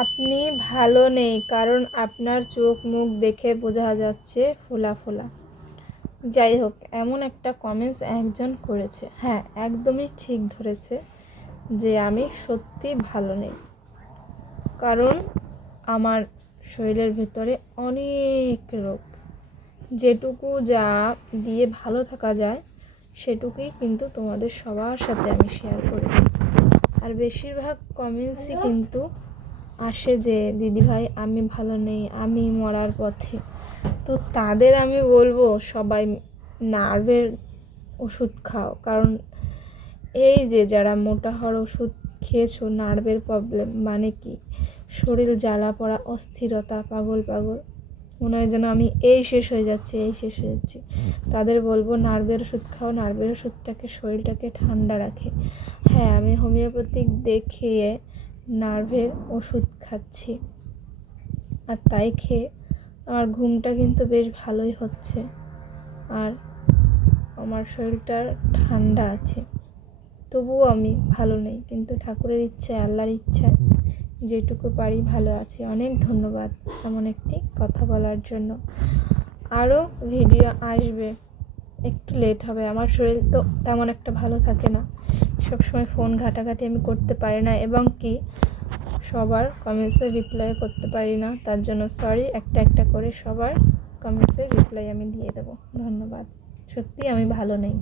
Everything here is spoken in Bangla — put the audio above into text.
আপনি ভালো নেই কারণ আপনার চোখ মুখ দেখে বোঝা যাচ্ছে ফোলা ফোলা। যাই হোক, এমন একটা কমেন্টস একজন করেছে। হ্যাঁ, একদমই ঠিক ধরেছে যে আমি সত্যি ভালো নেই, কারণ আমার শরীরের ভেতরে অনেক রোগ। যেটুকু যা দিয়ে ভালো থাকা যায় সেটুকুই কিন্তু তোমাদের সবার সাথে আমি শেয়ার করি। আর বেশিরভাগ কমেন্টসই কিন্তু আসে যে দিদিভাই আমি ভালো নেই, আমি মরার পথে। তো তাদের আমি বলবো সবাই নার্ভের ওষুধ খাও, কারণ এই যে যারা মোটা হওয়ার ওষুধ খেয়েছো, নার্ভের প্রবলেম মানে কি, শরীর জ্বালা পড়া, অস্থিরতা, পাগল পাগল, মনে হয় যেন আমি এই শেষ হয়ে যাচ্ছি, তাদের বলবো নার্ভের ওষুধ খাও। নার্ভের ওষুধটাকে শরীরটাকে ঠান্ডা রাখে। হ্যাঁ, আমি হোমিওপ্যাথিক দেখিয়ে নার্ভের ওষুধ খাচ্ছি, আর তাই খেয়ে আমার ঘুমটা কিন্তু বেশ ভালোই হচ্ছে, আর আমার শরীরটা ঠান্ডা আছে। তবুও আমি ভালো নেই, কিন্তু ঠাকুরের ইচ্ছায়, আল্লাহর ইচ্ছায় যেটুকু পারি ভালো আছি। অনেক ধন্যবাদ এমন একটি কথা বলার জন্য। আরও ভিডিও আসবে, একটু লেট হবে। আমার শরীর তো তেমন একটা ভালো থাকে না, সবসময় ফোন ঘাটাঘাটি আমি করতে পারি না, এবং কি সবার কমেন্টসের রিপ্লাই করতে পারি না। তার জন্য সরি, একটা একটা করে সবার কমেন্টসের রিপ্লাই আমি দিয়ে দেবো। ধন্যবাদ। সত্যি আমি ভালো নেই।